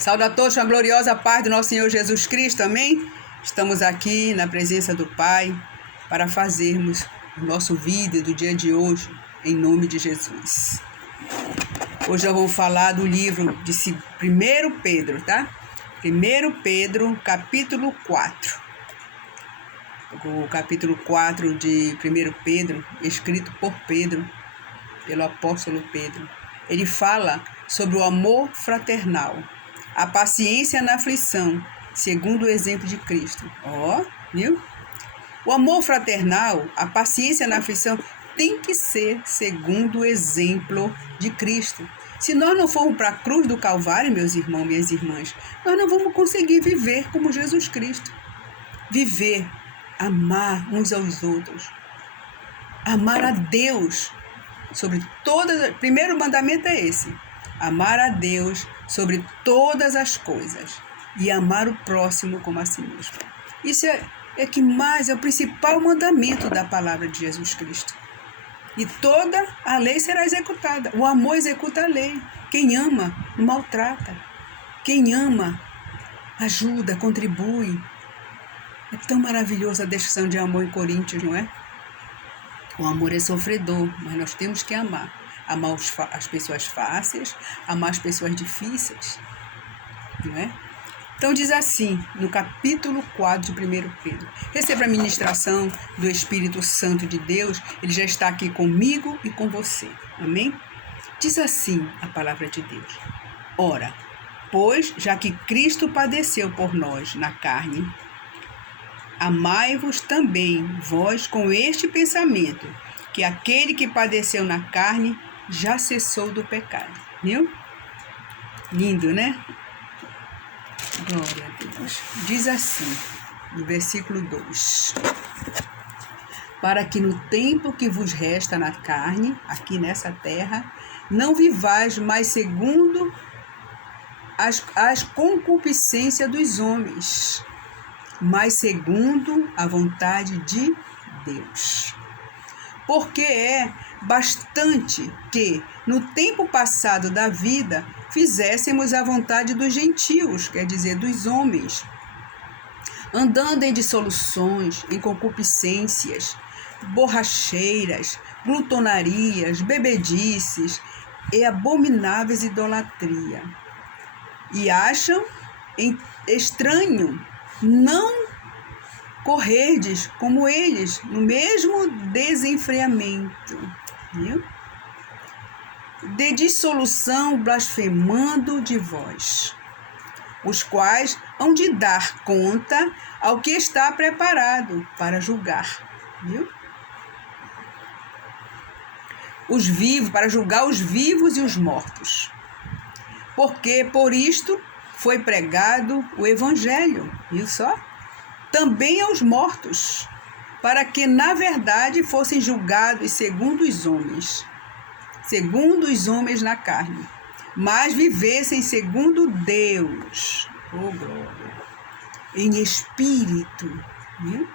Saúde a todos com a gloriosa paz do nosso Senhor Jesus Cristo, amém? Estamos aqui na presença do Pai para fazermos o nosso vídeo do dia de hoje, em nome de Jesus. Hoje nós vamos falar do livro de 1 Pedro, tá? 1 Pedro, capítulo 4. O capítulo 4 de 1 Pedro, escrito por Pedro, pelo apóstolo Pedro. Ele fala sobre o amor fraternal, a paciência na aflição, segundo o exemplo de Cristo. Viu? O amor fraternal, a paciência na aflição, tem que ser segundo o exemplo de Cristo. Se nós não formos para a cruz do Calvário, meus irmãos, minhas irmãs, nós não vamos conseguir viver como Jesus Cristo. Viver, amar uns aos outros, amar a Deus sobre todas. Primeiro mandamento é esse: amar a Deus sobre todas as coisas e amar o próximo como a si mesmo. Isso é que mais é o principal mandamento da palavra de Jesus Cristo. E toda a lei será executada. O amor executa a lei. Quem ama não maltrata. Quem ama ajuda, contribui. É tão maravilhosa a descrição de amor em Coríntios, não é? O amor é sofredor, mas nós temos que amar. Amar as pessoas fáceis, amar as pessoas difíceis, não é? Então diz assim, no capítulo 4 de 1 Pedro: receba a ministração do Espírito Santo de Deus, ele já está aqui comigo e com você, amém? Diz assim a palavra de Deus: ora, pois, já que Cristo padeceu por nós na carne, amai-vos também vós com este pensamento, que aquele que padeceu na carne já cessou do pecado. Viu? Lindo, né? Glória a Deus. Diz assim, no versículo 2: para que no tempo que vos resta na carne, aqui nessa terra, não vivais mais segundo as concupiscências dos homens, mas segundo a vontade de Deus. Porque é bastante que, no tempo passado da vida, fizéssemos a vontade dos gentios, quer dizer, dos homens, andando em dissoluções, em concupiscências, borracheiras, glutonarias, bebedices e abomináveis idolatria. E acham estranho não correrdes como eles, no mesmo desenfreamento, viu? De dissolução, blasfemando de vós, os quais hão de dar conta ao que está preparado para julgar, viu? Os vivos, para julgar os vivos e os mortos. Porque por isto foi pregado o Evangelho, viu só? Também aos mortos, para que, na verdade, fossem julgados segundo os homens na carne, mas vivessem segundo Deus, glória, em espírito, viu?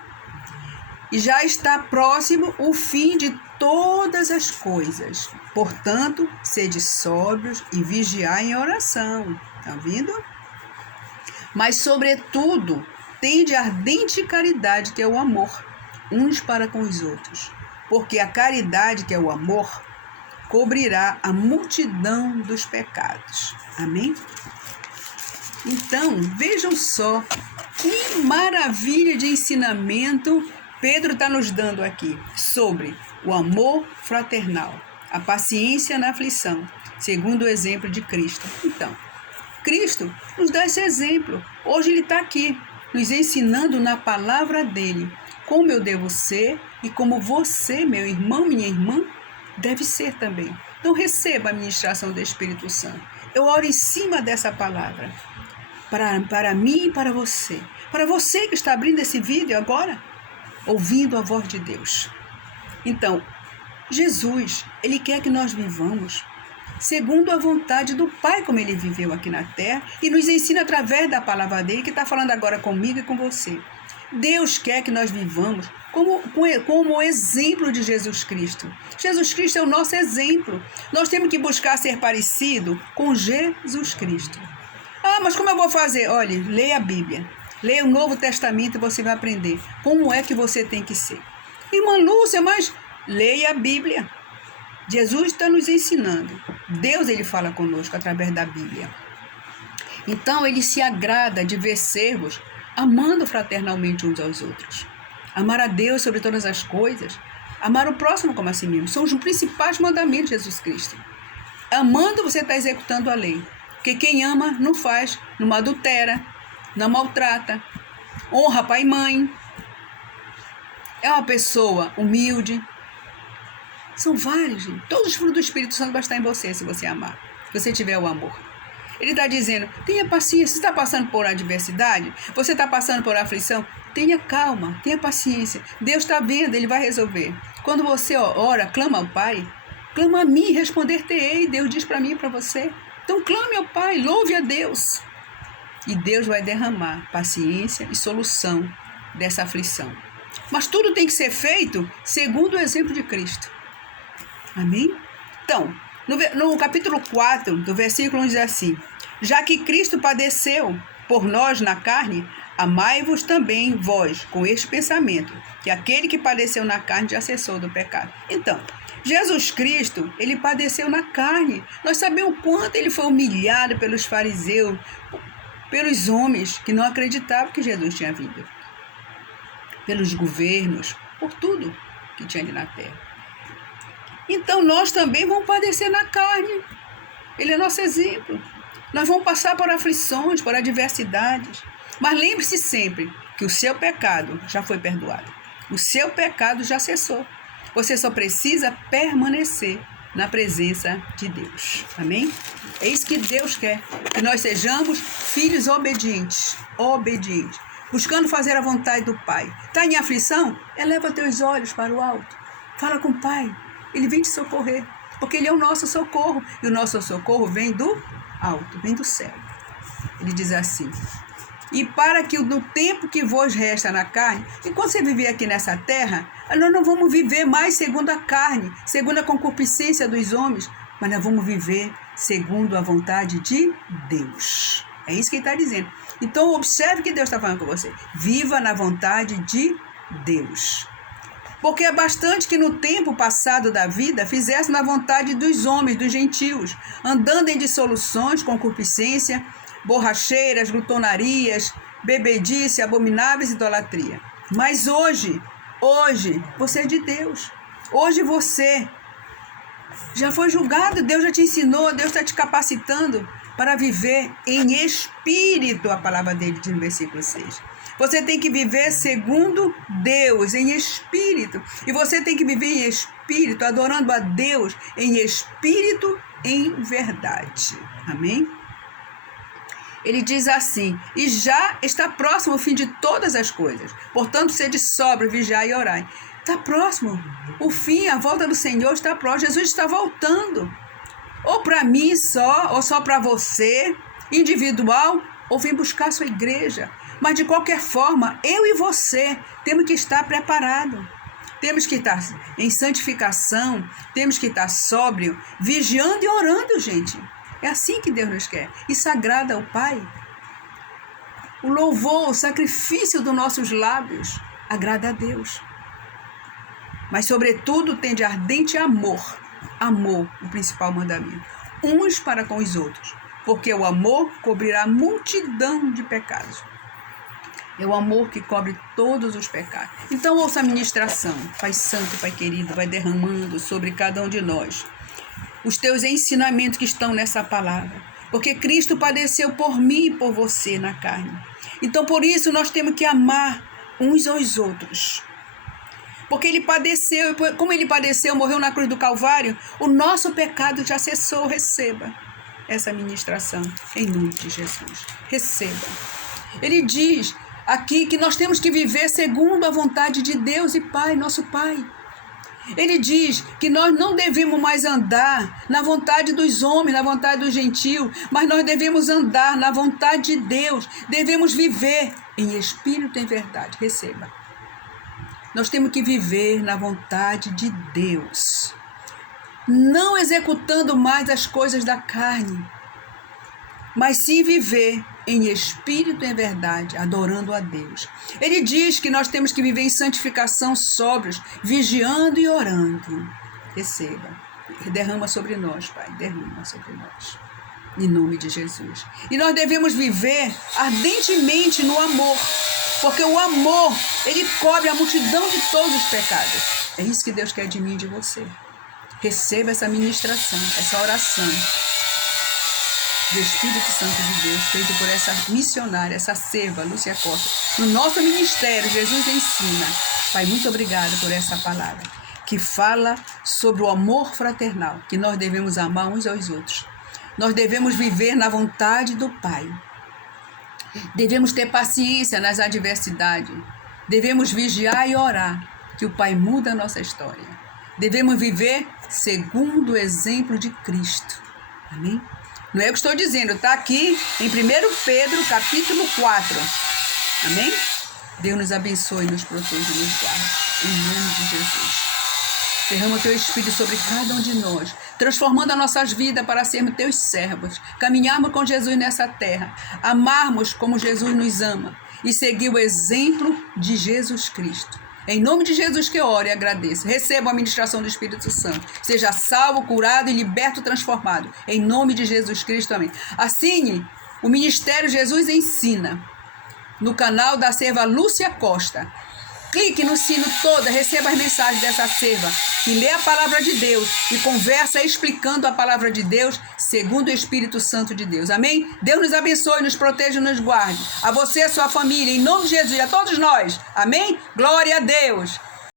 E já está próximo o fim de todas as coisas. Portanto, sede sóbrios e vigiai em oração. Está vendo? Mas, sobretudo, tende ardente caridade, que é o amor, uns para com os outros. Porque a caridade, que é o amor, cobrirá a multidão dos pecados. Amém? Então, vejam só que maravilha de ensinamento Pedro está nos dando aqui sobre o amor fraternal, a paciência na aflição, segundo o exemplo de Cristo. Então, Cristo nos dá esse exemplo. Hoje ele está aqui, nos ensinando na palavra dele como eu devo ser e como você, meu irmão, minha irmã, deve ser também. Então receba a ministração do Espírito Santo. Eu oro em cima dessa palavra, para mim e para você. Para você que está abrindo esse vídeo agora, ouvindo a voz de Deus. Então, Jesus, ele quer que nós vivamos segundo a vontade do Pai, como ele viveu aqui na terra, e nos ensina através da palavra dele, que está falando agora comigo e com você. Deus quer que nós vivamos como o exemplo de Jesus Cristo. Jesus Cristo é o nosso exemplo. Nós temos que buscar ser parecido com Jesus Cristo. Ah, mas como eu vou fazer? Olha, leia a Bíblia. Leia o Novo Testamento e você vai aprender como é que você tem que ser. Irmã Lúcia, mas leia a Bíblia. Jesus está nos ensinando. Deus, ele fala conosco através da Bíblia. Então, ele se agrada de ver servos amando fraternalmente uns aos outros. Amar a Deus sobre todas as coisas. Amar o próximo como a si mesmo. São os principais mandamentos de Jesus Cristo. Amando, você está executando a lei. Porque quem ama não faz, não adultera, não maltrata, honra pai e mãe, é uma pessoa humilde. São vários, gente. Todos os frutos do Espírito Santo vão estar em você, se você amar, se você tiver o amor. Ele está dizendo, tenha paciência. Você está passando por adversidade? Você está passando por aflição? Tenha calma, tenha paciência. Deus está vendo, Ele vai resolver. Quando você ora, clama ao Pai, clama a mim, responder-te-ei. Deus diz para mim e para você. Então clame ao Pai, louve a Deus. E Deus vai derramar paciência e solução dessa aflição. Mas tudo tem que ser feito segundo o exemplo de Cristo. Amém? Então, no capítulo 4, do versículo 1 diz assim: já que Cristo padeceu por nós na carne, amai-vos também vós com este pensamento, que aquele que padeceu na carne já cessou do pecado. Então, Jesus Cristo, ele padeceu na carne. Nós sabemos o quanto ele foi humilhado pelos fariseus, pelos homens que não acreditavam que Jesus tinha vindo, pelos governos, por tudo que tinha ali na terra. Então nós também vamos padecer na carne. Ele é nosso exemplo. Nós vamos passar por aflições, por adversidades. Mas lembre-se sempre que o seu pecado já foi perdoado. O seu pecado já cessou. Você só precisa permanecer na presença de Deus. Amém? É isso que Deus quer. Que nós sejamos filhos obedientes. Obedientes. Buscando fazer a vontade do Pai. Está em aflição? Eleva teus olhos para o alto. Fala com o Pai. Ele vem te socorrer. Porque Ele é o nosso socorro. E o nosso socorro vem do alto, vem do céu. Ele diz assim: e para que no tempo que vos resta na carne, enquanto você viver aqui nessa terra, nós não vamos viver mais segundo a carne, segundo a concupiscência dos homens, mas nós vamos viver segundo a vontade de Deus. É isso que ele está dizendo. Então, observe o que Deus está falando com você. Viva na vontade de Deus. Porque é bastante que no tempo passado da vida fizesse na vontade dos homens, dos gentios, andando em dissoluções, concupiscência, borracheiras, glutonarias, bebedice, abomináveis idolatria. Mas hoje, você é de Deus. Hoje você já foi julgado, Deus já te ensinou, Deus está te capacitando para viver em espírito, a palavra dele diz no versículo 6. Você tem que viver segundo Deus, em espírito. E você tem que viver em espírito, adorando a Deus em espírito, em verdade. Amém? Ele diz assim: e já está próximo o fim de todas as coisas. Portanto, sede sóbrio, vigiai e orai. Está próximo. O fim, a volta do Senhor está próximo. Jesus está voltando. Ou para mim só, ou só para você, individual, ou vem buscar a sua igreja. Mas de qualquer forma, eu e você temos que estar preparados. Temos que estar em santificação, temos que estar sóbrio, vigiando e orando, gente. É assim que Deus nos quer. Isso agrada ao Pai. O louvor, o sacrifício dos nossos lábios agrada a Deus. Mas, sobretudo, tem de ardente amor. Amor, o principal mandamento. Uns para com os outros. Porque o amor cobrirá multidão de pecados. É o amor que cobre todos os pecados. Então, ouça a ministração. Pai Santo, Pai querido, vai derramando sobre cada um de nós os teus ensinamentos que estão nessa palavra. Porque Cristo padeceu por mim e por você na carne. Então, por isso, nós temos que amar uns aos outros. Porque Ele padeceu, como Ele padeceu, morreu na cruz do Calvário, o nosso pecado já cessou. Receba essa ministração em nome de Jesus. Receba. Ele diz aqui que nós temos que viver segundo a vontade de Deus e Pai, nosso Pai. Ele diz que nós não devemos mais andar na vontade dos homens, na vontade do gentio, mas nós devemos andar na vontade de Deus. Devemos viver em espírito e em verdade. Receba. Nós temos que viver na vontade de Deus, não executando mais as coisas da carne. mas sim viver em espírito e em verdade, adorando a Deus. Ele diz que nós temos que viver em santificação, sóbrios, vigiando e orando. Receba, derrama sobre nós, Pai, derrama sobre nós, em nome de Jesus. E nós devemos viver ardentemente no amor, porque o amor, ele cobre a multidão de todos os pecados. É isso que Deus quer de mim e de você. Receba essa ministração, essa oração do Espírito Santo de Deus, feito por essa missionária, essa serva, Lúcia Costa. No nosso ministério, Jesus ensina. Pai, muito obrigada por essa palavra, que fala sobre o amor fraternal, que nós devemos amar uns aos outros. Nós devemos viver na vontade do Pai. Devemos ter paciência nas adversidades. Devemos vigiar e orar, que o Pai muda a nossa história. Devemos viver segundo o exemplo de Cristo. Amém? Não é o que estou dizendo, está aqui em 1 Pedro, capítulo 4. Amém? Deus nos abençoe, nos proteja e nos guarde. Em nome de Jesus. Derrama o teu Espírito sobre cada um de nós, transformando as nossas vidas para sermos teus servos, caminharmos com Jesus nessa terra, amarmos como Jesus nos ama e seguir o exemplo de Jesus Cristo. Em nome de Jesus que eu oro e agradeço. Receba a ministração do Espírito Santo. Seja salvo, curado e liberto, transformado. Em nome de Jesus Cristo, amém. Assine o Ministério Jesus Ensina no canal da serva Lúcia Costa. Clique no sino toda, receba as mensagens dessa serva, que lê a palavra de Deus e conversa explicando a palavra de Deus segundo o Espírito Santo de Deus. Amém? Deus nos abençoe, nos proteja e nos guarde. A você e a sua família, em nome de Jesus e a todos nós. Amém? Glória a Deus.